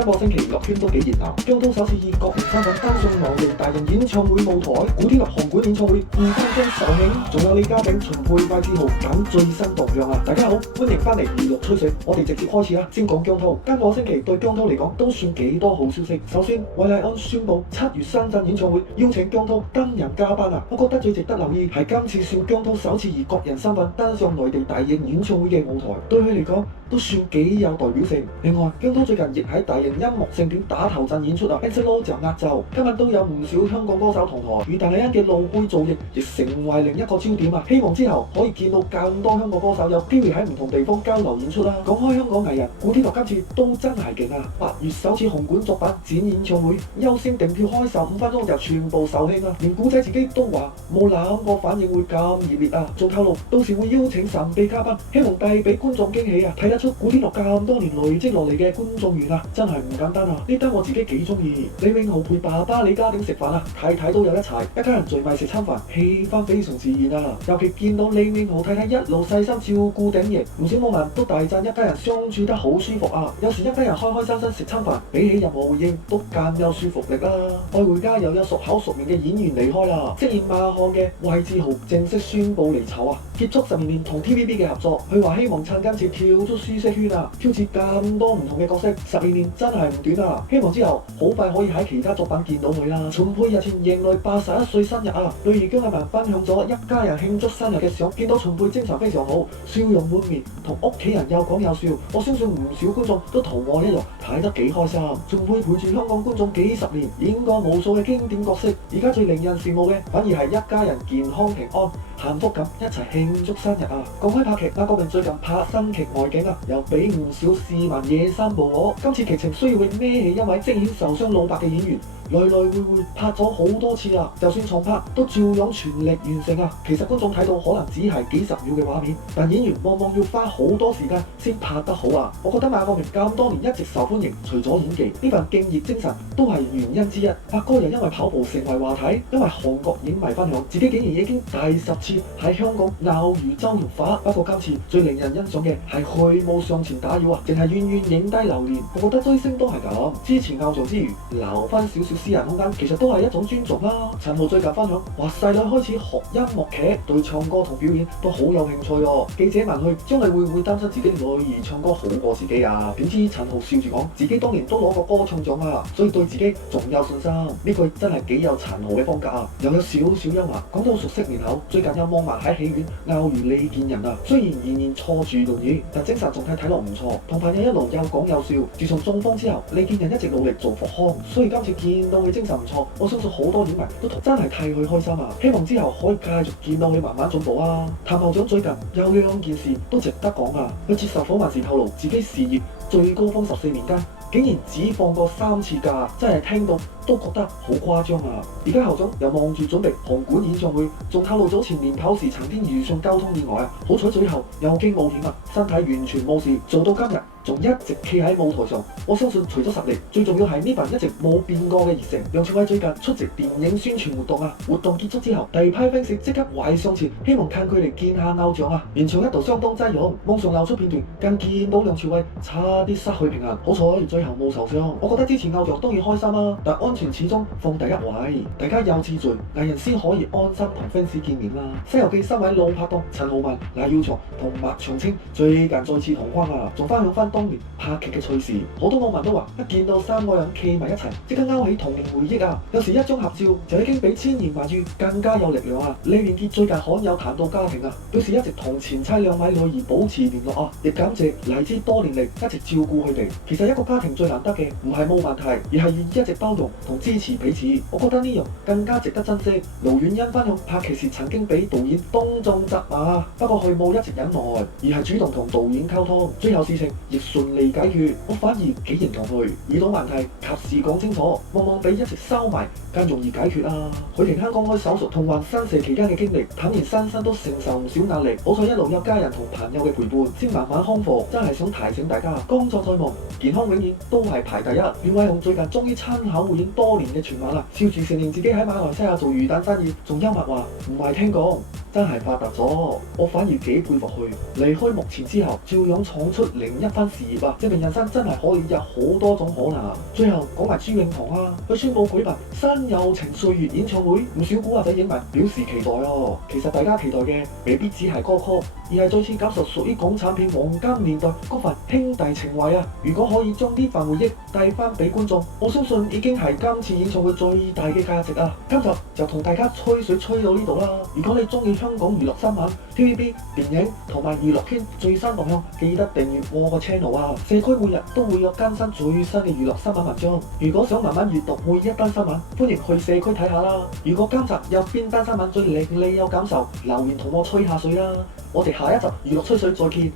今個星期娛樂圈都幾熱鬧，姜濤首次以國人身份登上內地大型演唱會舞台，古天樂紅館演唱會2分鐘售罄，仲有李嘉誠、秦沛、魏志豪等最新動向啊！大家好，歡迎翻嚟娛樂吹水，我哋直接開始啦。先講姜濤，今個星期對姜濤嚟講都算幾多好消息。首先，韋禮安宣布7月深圳演唱會邀請姜濤擔任嘉賓啊！我覺得最值得留意係今次算姜濤首次以國人身份登上內地大型演唱會嘅舞台，對佢嚟講都算幾有代表性。另外，姜濤最近亦喺大型音樂盛典打頭陣演出啊 ，Angelo 就壓軸。今日都有唔少香港歌手同台，與鄧麗欣嘅露背造型亦成為另一個焦點啊！希望之後可以見到更多香港歌手有機會喺唔同地方交流演出啦。講開香港藝人，古天樂今次都真係勁啊！8月首次紅館作品展演唱會，優先訂票開15分鐘就全部售罄啊！連古仔自己都話冇諗過反應會咁熱烈啊！仲透露到時會邀請神秘嘉賓，希望帶俾觀眾驚喜啊！睇得出古天樂咁多年累積落嚟嘅觀眾緣啊，真係唔簡單啊！呢單我自己幾中意。李永豪陪爸爸李家鼎食飯啊，太太都有一齊，一家人聚埋食餐飯，氣氛非常自然啊！尤其見到李永豪太太一路細心照顧鼎爺，唔少網民都大讚一家人相處得好舒服啊！有時一家人開開心心食餐飯，比起任何回應都更有說服力啦！愛回家又有熟口熟面嘅演員離開啦，飾演馬漢嘅魏志豪正式宣布離巢啊！結束12年同 TVB 嘅合作，佢話希望趁今次跳出舒適圈啊，挑戰咁多唔同嘅角色，12年真係唔短啊！希望之後好快可以喺其他作品見到佢啦。秦沛日前迎來81歲生日啊，女兒姜藝文分享咗一家人慶祝生日嘅相，見到秦沛精神非常好，笑容滿面，同屋企人又講又笑，我相信唔少觀眾都同我一樣睇得幾開心。秦沛陪住香港觀眾幾十年，演過無數嘅經典角色，而家最令人羨慕嘅反而係一家人健康平安、幸福咁一齊慶祝生日啊！講開拍劇，馬國明最近拍新劇外景啊，又俾唔少市民野心步我。今次劇情需要佢孭起一位飾演受傷老伯嘅演員，來來回回拍咗好多次啊，就算重拍都照樣全力完成啊！其實觀眾睇到可能只係幾十秒嘅畫面，但演員往往要花好多時間先拍得好啊！我覺得馬國明咁多年一直受歡迎，除咗演技，呢份敬業精神都係原因之一。阿哥又因為跑步成為話題，因為韓國影迷分享自己竟然已經第10次喺香港咬魚周潤發。不過今次最令人欣賞嘅係佢冇上前打擾啊，淨係遠遠影低留念。我覺得追星都係咁，支持偶像之餘留翻少少私人空間，其實都係一種尊重啦。陳豪最近分享話細女開始學音樂劇，對唱歌同表演都好有興趣哦。記者問佢將來會唔會擔心自己女兒唱歌好過自己啊？點知陳豪笑住講自己當年都攞過歌唱獎啊，所以對自己仲有信心。呢句真係幾有陳豪嘅風格啊，又有少少幽默。講到熟悉面口，最近有網民喺戲院拗如李健仁啊，雖然仍然坐住輪椅，但精神狀態睇落唔錯，同朋友一路有講有笑。自從中風之後，李健仁一直努力做復康，所以今次見到佢精神唔錯，我相信好多影迷都真係替佢開心啊！希望之後可以繼續見到佢慢慢進步啊！譚校長最近有2件事都值得講啊！佢接受訪問時透露，自己事業最高峰14年間，竟然只放過3次假，真係聽到都覺得好誇張啊！而家校長又忙住準備紅館演唱會，仲透露早前練跑時曾經遇上交通意外啊！好彩最後有驚冇險啊，身體完全冇事，做到今日仲一直企喺舞台上。我相信除咗實力，最重要係呢份一直冇變過嘅熱誠。梁朝偉最近出席電影宣傳活動啊，活動結束之後，第二批 fans 即刻圍上前，希望近距離見下偶像啊！現場一度相當擠擁，網上流出片段，更見到梁朝偉差啲失去平衡，好彩最後冇受傷。我覺得支持偶像當然開心啊，但安全始終放第一位，大家有秩序，藝人先可以安心同 fans 見面啦。《西遊記》3位老拍檔陳浩民、賴耀祥同麥長青最近再次同框啊，仲分享翻當年拍劇嘅趣事。好多網民都話，一見到3個人企埋一齊，即刻勾起童年回憶啊！有時一張合照就已經比千言萬語更加有力量啊！李連杰最近罕有談到家庭啊，表示一直同前妻2位女兒保持聯絡啊，亦感謝黎姿多年嚟一直照顧佢哋。其實一個家庭最難得嘅唔係冇問題，而係願意一直包容同支持彼此。我覺得呢樣更加值得珍惜。盧宛茵分享拍劇時曾經俾導演當眾責罵，不過佢冇一直忍耐，而係主動同導演溝通，最後事情亦順利解決。我反而幾認同佢，遇到問題及時講清楚，往往比一直收埋更容易解決啊！許廷鏗公開手術同患新射期間嘅經歷，坦言身心都承受唔少壓力，好彩一路有家人同朋友嘅陪伴，先慢慢康復。真係想提醒大家，工作在忙，健康永遠都係排第一。廖偉雄最近終於親口回應多年嘅傳聞啦，笑住承認自己喺馬來西亞做魚蛋生意，仲幽默話唔係聽講。真係發達咗，我反而幾佩服佢。離開目前之後，照樣闖出另一番事業啊！證明人生真係可以有好多種可能。最後講埋朱永棠啊，佢宣布舉辦新友情歲月演唱會，唔少古惑仔影迷表示期待哦。其實大家期待嘅未必只係歌曲，而係再次感受屬於港產片黃金年代嗰份兄弟情懷啊！如果可以將呢份回憶帶翻俾觀眾，我相信已經係今次演唱會最大嘅價值啊！今集就同大家吹水吹到呢度啦。如果你中意香港娛樂新聞、TVB、電影同埋娛樂圈最新動向，記得訂閱我個 channel 啊！社區每日都會有更新最新嘅娛樂新聞文章。如果想慢慢閱讀每一單新聞，歡迎去社區睇下啦。如果今集有邊單新聞最令你有感受，留言同我吹下水啦！我哋下一集娛樂吹水再見。